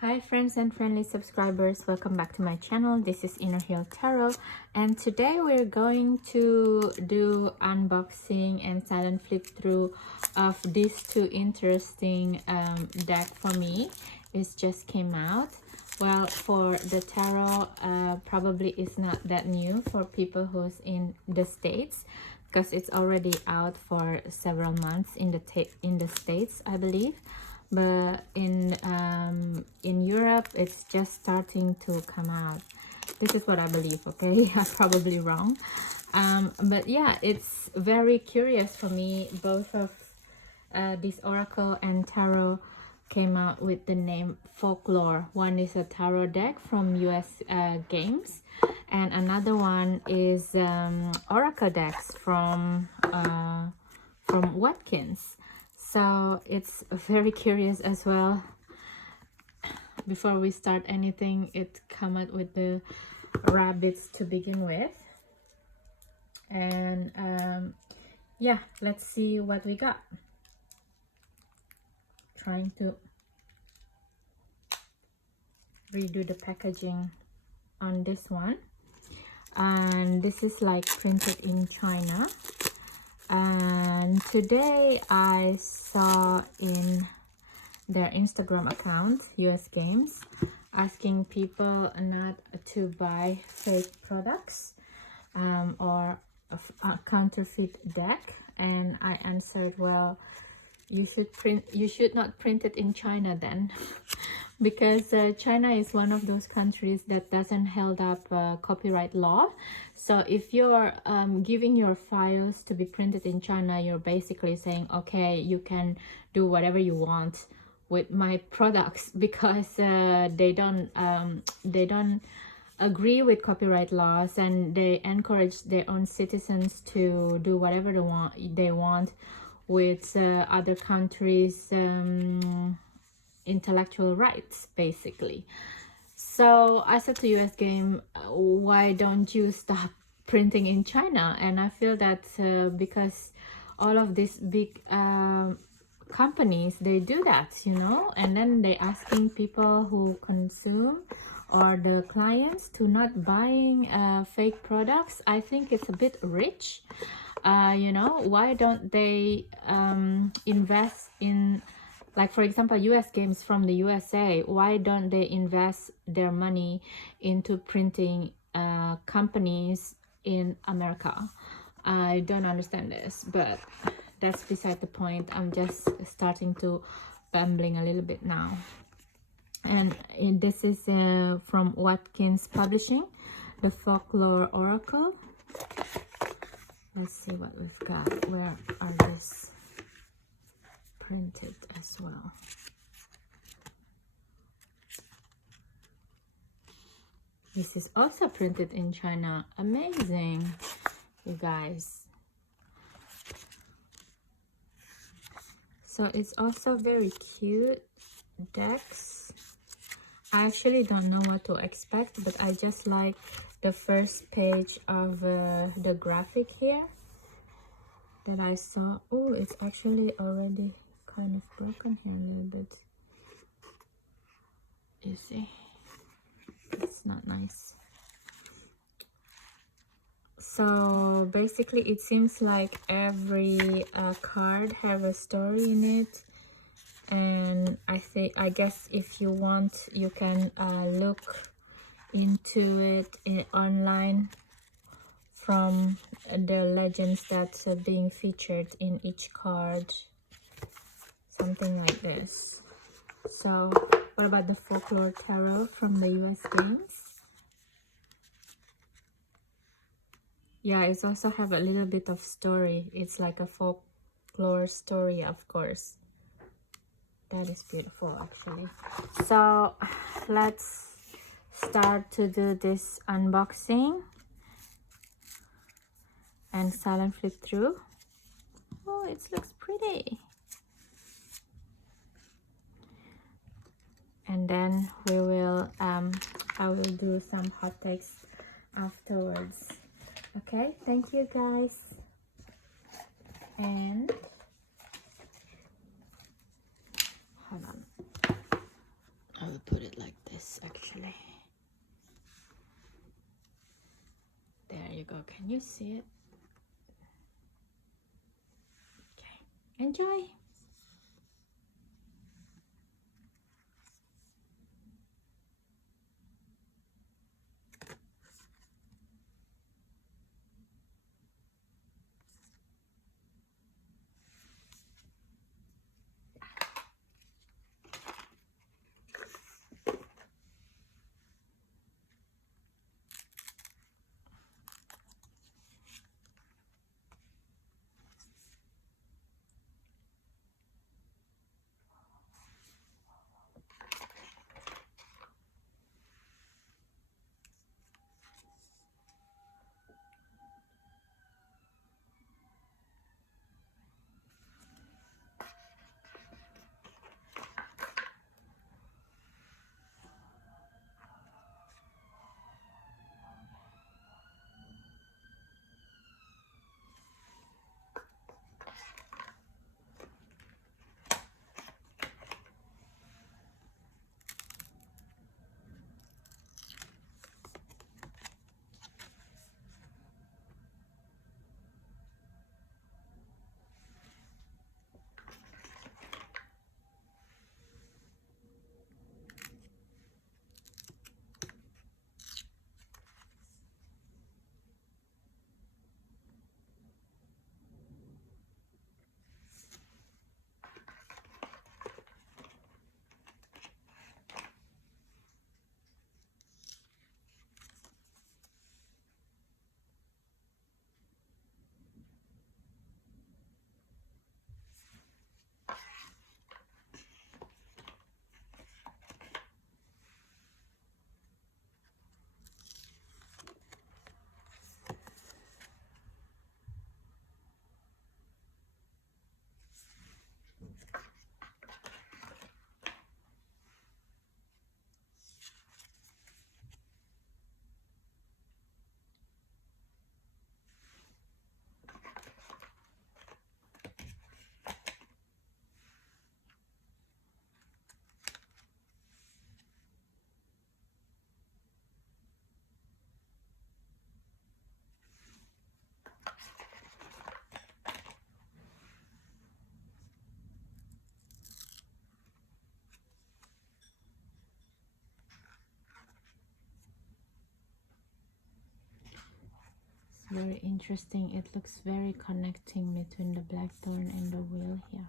Hi friends and friendly subscribers, welcome back to my channel. This is Inner Hill Tarot, and today we're going to do unboxing and silent flip through of these two interesting deck for me. It just came out. Well, for the tarot, probably it's not that new for people who's in the States, because it's already out for several months in the States, I believe. But in Europe, it's just starting to come out. This is what I believe, okay? I'm probably wrong. But yeah, it's very curious for me. Both of this oracle and tarot came out with the name Folklore. One is a tarot deck from US Games, and another one is oracle decks from Watkins. So it's very curious as well. Before we start anything, it come out with the rabbits to begin with. And yeah, let's see what we got. Trying to redo the packaging on this one. And this is like printed in China. And today I saw in their Instagram account, US Games, asking people not to buy fake products or a counterfeit deck, and I answered, well, you should not print it in China then, because China is one of those countries that doesn't held up copyright law. So if you're giving your files to be printed in China, you're basically saying, okay, you can do whatever you want with my products, because they don't agree with copyright laws, and they encourage their own citizens to do whatever they want with other countries' intellectual rights, basically. So I said to US Game, why don't you stop printing in China? And I feel that because all of these big companies, they do that, you know, and then they asking people who consume or the clients to not buying fake products. I think it's a bit rich. You know, why don't they invest in, like, for example, US Games from the USA, why don't they invest their money into printing companies in America? I don't understand this, but that's beside the point. I'm just starting to bambling a little bit now. And this is from Watkins Publishing, the Folklore Oracle. Let's see what we've got. Where are these printed as well? This is also printed in China. Amazing, you guys. So it's also very cute decks. I actually don't know what to expect, but I just like the first page of the graphic here that I saw. Oh, it's actually already kind of broken here a little bit. You see, it's not nice. So basically it seems like every card have a story in it, and I guess if you want, you can look into it online from the legends that's being featured in each card, something like this. So what about the Folklore Tarot from the US Games? Yeah, it's also have a little bit of story. It's like a folklore story, of course. That is beautiful, actually. So let's start to do this unboxing and silent flip through. Oh, it looks pretty. And then we will I will do some hot takes afterwards. Okay, thank you guys. And hold on, I will put it this actually. There you go. Can you see it? Okay. Enjoy. Very interesting. It looks very connecting between the blackthorn and the wheel here.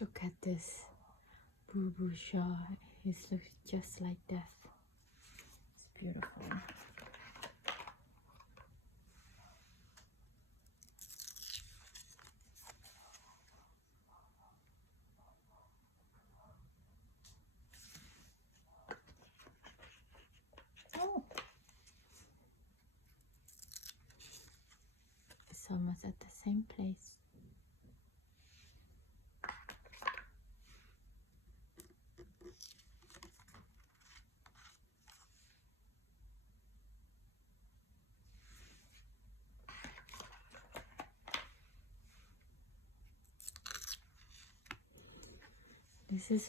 Look at this Boo Boo Shaw. He looks just like death. It's beautiful. Oh, it's almost at the same place.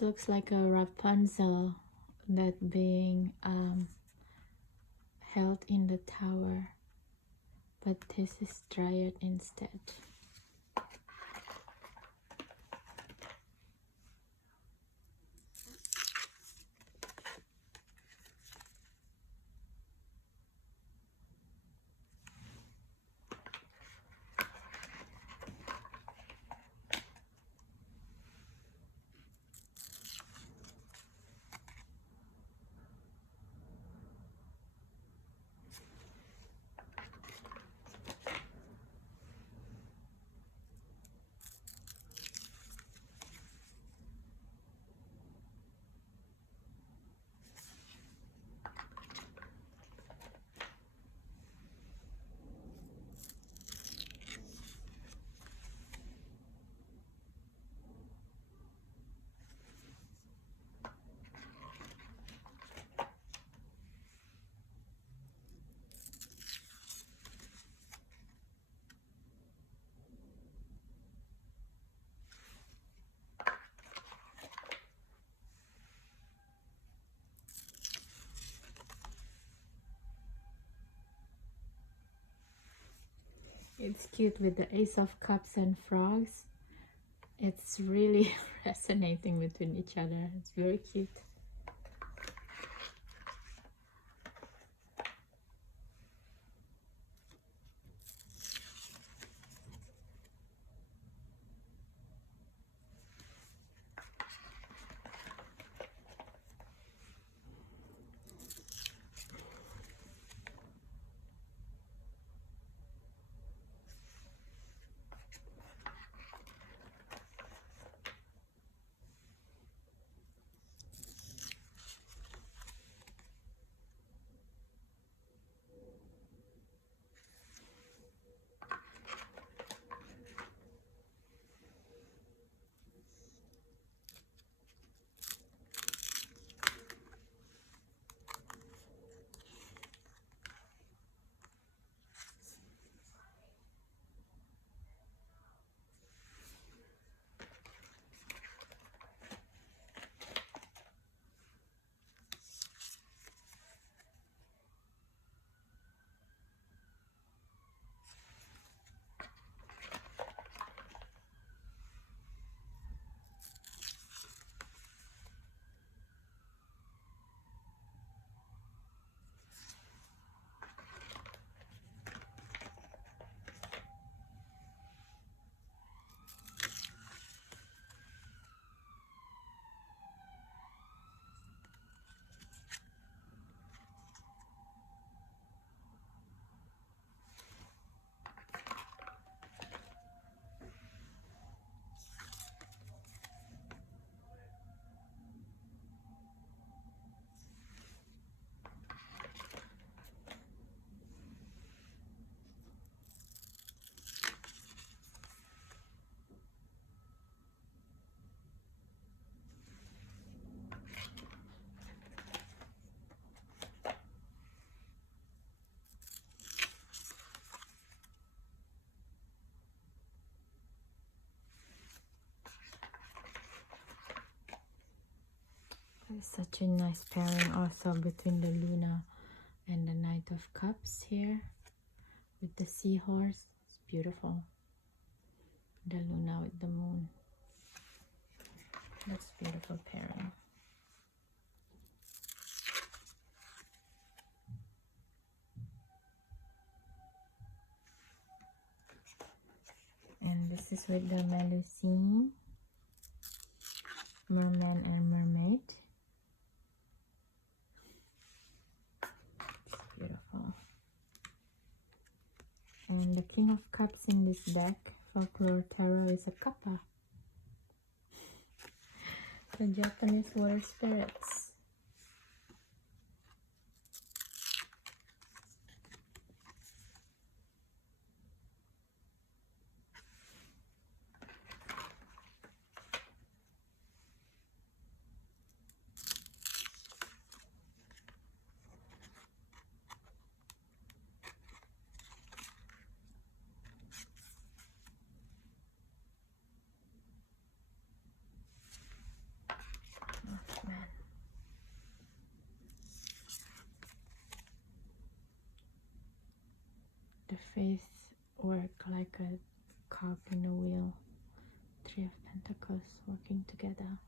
Looks like a Rapunzel that being held in the tower, but this is Dryad instead. It's cute with the Ace of Cups and frogs. It's really resonating between each other. It's very cute. It's such a nice pairing also between the Luna and the Knight of Cups here with the seahorse. It's beautiful. The Luna with the moon. That's beautiful pairing. And this is with the Melusine, Merman and Mermaid. Beautiful. And the King of Cups in this deck, Folklore Tarot, is a kappa. The Japanese water spirits. The face work like a cog in a wheel. Three of Pentacles working together.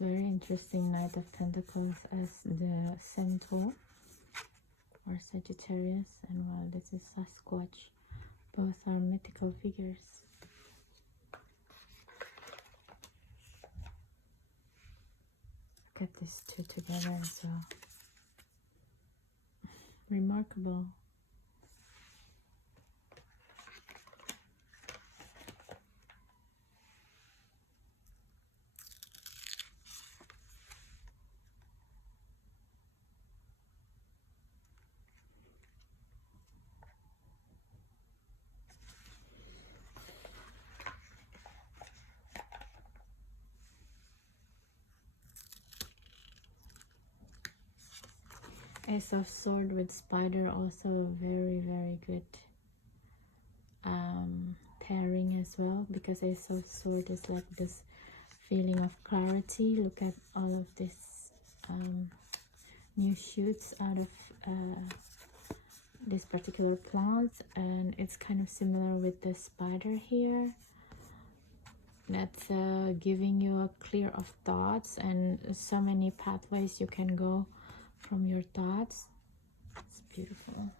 very interesting. Knight of Pentacles as the Centaur or Sagittarius, and well, this is Sasquatch. Both are mythical figures. Look at these two together as well. Remarkable. Ace of Sword with Spider, also very, very good pairing as well, because Ace of Sword is like this feeling of clarity. Look at all of this new shoots out of this particular plant, and it's kind of similar with the spider here. That's giving you a clear of thoughts and so many pathways you can go from your thoughts. It's beautiful.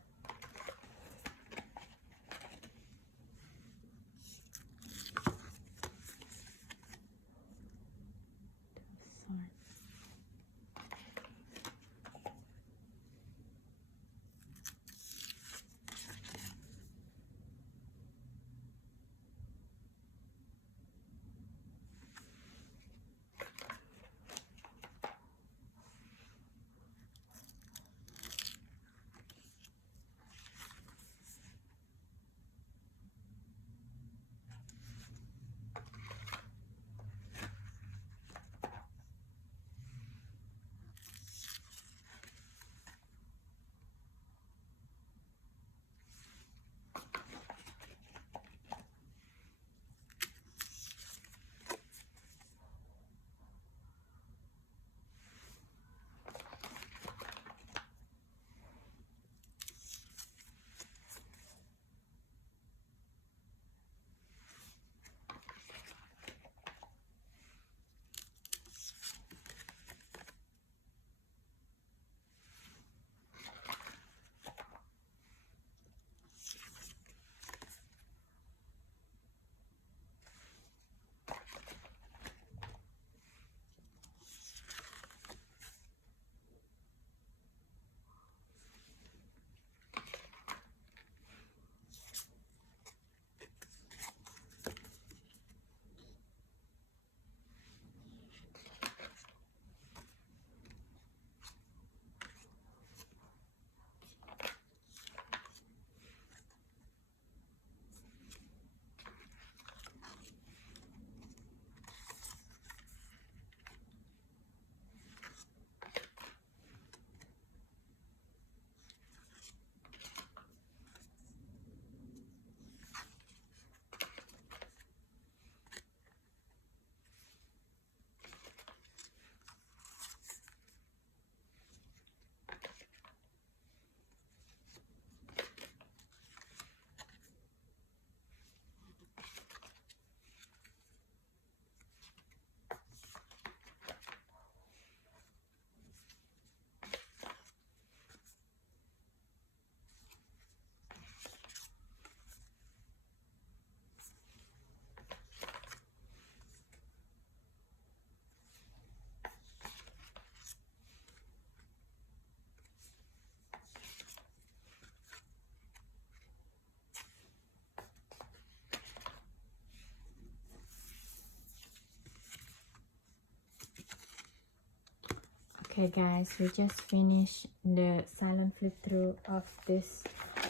Okay guys, we just finished the silent flip through of this,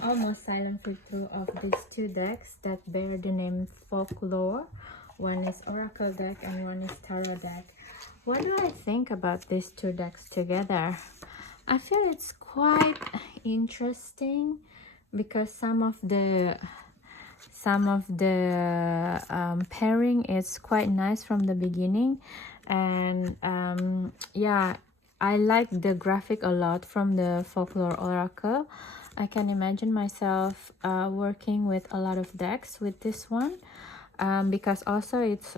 almost silent flip through of these two decks that bear the name Folklore. One is Oracle deck and one is Tarot deck. What do I think about these two decks together? I feel it's quite interesting because some of the pairing is quite nice from the beginning, and yeah, I like the graphic a lot from the Folklore Oracle. I can imagine myself working with a lot of decks with this one. because also it's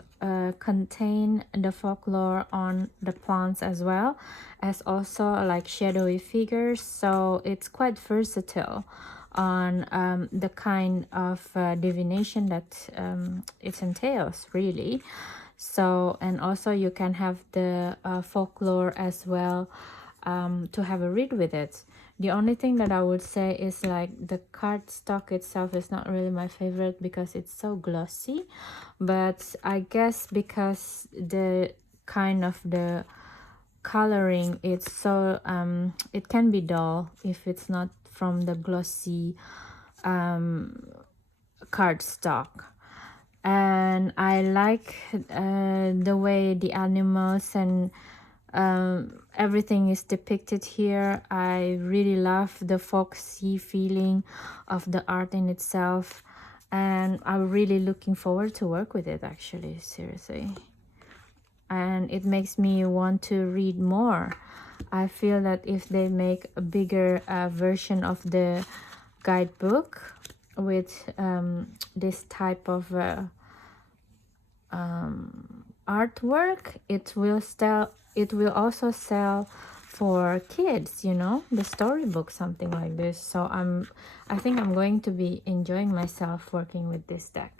contain the folklore on the plants as well as also like shadowy figures, so it's quite versatile on the kind of divination that it entails really. So, and also you can have the folklore as well to have a read with it. The only thing that I would say is like the cardstock itself is not really my favorite because it's so glossy, but I guess because the kind of the coloring, it's so it can be dull if it's not from the glossy cardstock. And I like the way the animals and everything is depicted here. I really love the folksy feeling of the art in itself, and I'm really looking forward to work with it actually, seriously. And it makes me want to read more. I feel that if they make a bigger version of the guidebook with this type of artwork, it will also sell for kids, you know, the storybook, something like this. So I think I'm going to be enjoying myself working with this deck.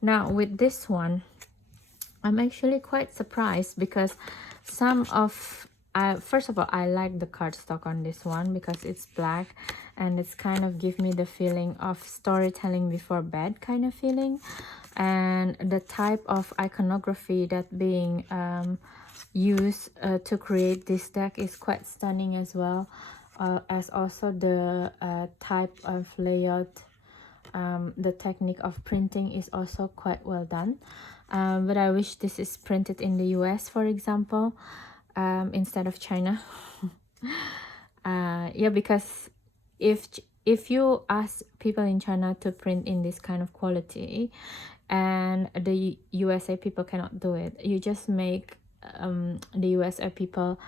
Now with this one, I'm actually quite surprised because some of first of all, I like the cardstock on this one because it's black and it's kind of give me the feeling of storytelling before bed kind of feeling. And the type of iconography that being used to create this deck is quite stunning as well, as also the type of layout, the technique of printing is also quite well done. But I wish this is printed in the US, for example, instead of China. Yeah, because if you ask people in China to print in this kind of quality and the USA people cannot do it, you just make the USA people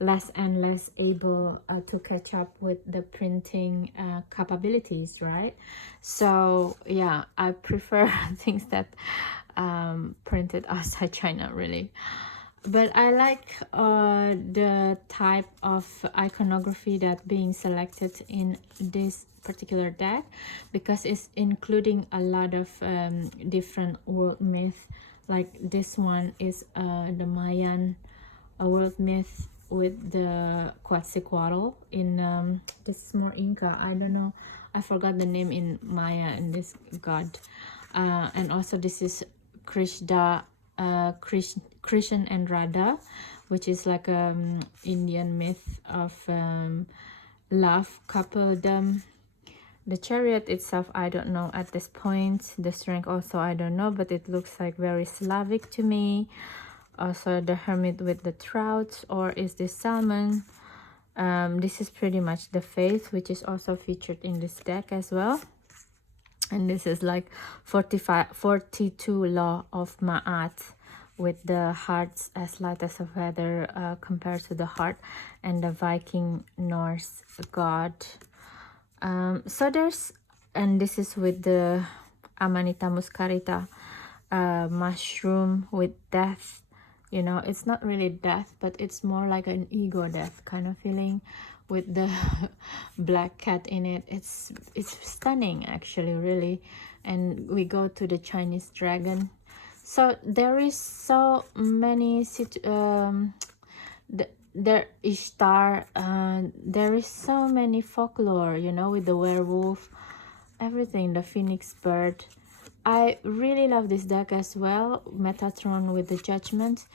less and less able to catch up with the printing capabilities, right? So yeah, I prefer things that printed outside China really. But I like the type of iconography that being selected in this particular deck because it's including a lot of different world myth. Like this one is the Mayan world myth with the Quetzalcoatl in this is more Inca. I don't know, I forgot the name in Maya in this god. And also this is Krishna, Krishna and Radha, which is like Indian myth of love coupledom. The chariot itself, I don't know at this point. The strength also, I don't know, but it looks like very Slavic to me. Also the hermit with the trout, or is this salmon? This is pretty much the faith, which is also featured in this deck as well. And this is like 42 law of Ma'at with the hearts as light as a feather compared to the heart and the Viking Norse god. So there's, and this is with the Amanita muscarita mushroom with death. You know, it's not really death, but it's more like an ego death kind of feeling with the black cat in it. It's stunning actually, really. And we go to the Chinese dragon. So there is so many there Ishtar, there is so many folklore, you know, with the werewolf, everything, the phoenix bird. I really love this deck as well, Metatron with the Judgment.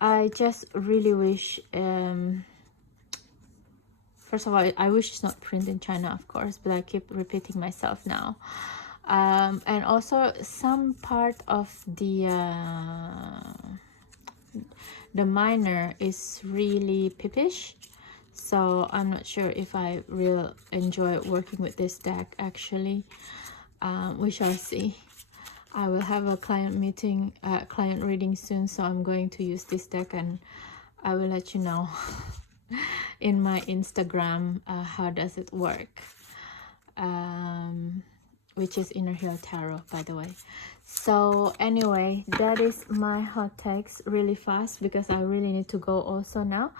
I just really wish, first of all, I wish it's not printed in China, of course, but I keep repeating myself now. And also some part of the minor is really pippish, so I'm not sure if I will enjoy working with this deck actually. We shall see. I will have a client meeting, client reading soon, so I'm going to use this deck and I will let you know in my Instagram how does it work. which is Inner Hill Tarot, by the way. So anyway, that is my hot takes really fast because I really need to go also now.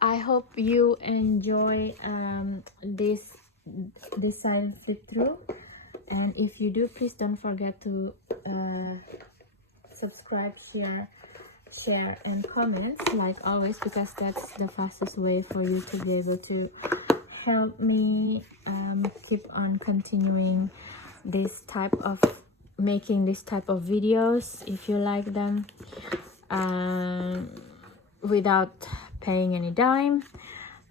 I hope you enjoy this silent flip through, and if you do, please don't forget to subscribe, share and comments like always, because that's the fastest way for you to be able to help me keep on continuing this type of making this type of videos if you like them, without paying any dime.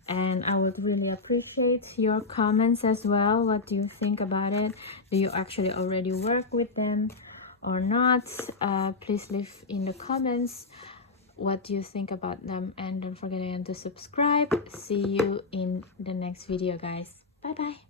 And I would really appreciate your comments as well. What do you think about it? Do you actually already work with them or not? Please leave in the comments what do you think about them, and don't forget again to subscribe. See you in the next video, guys. Bye bye.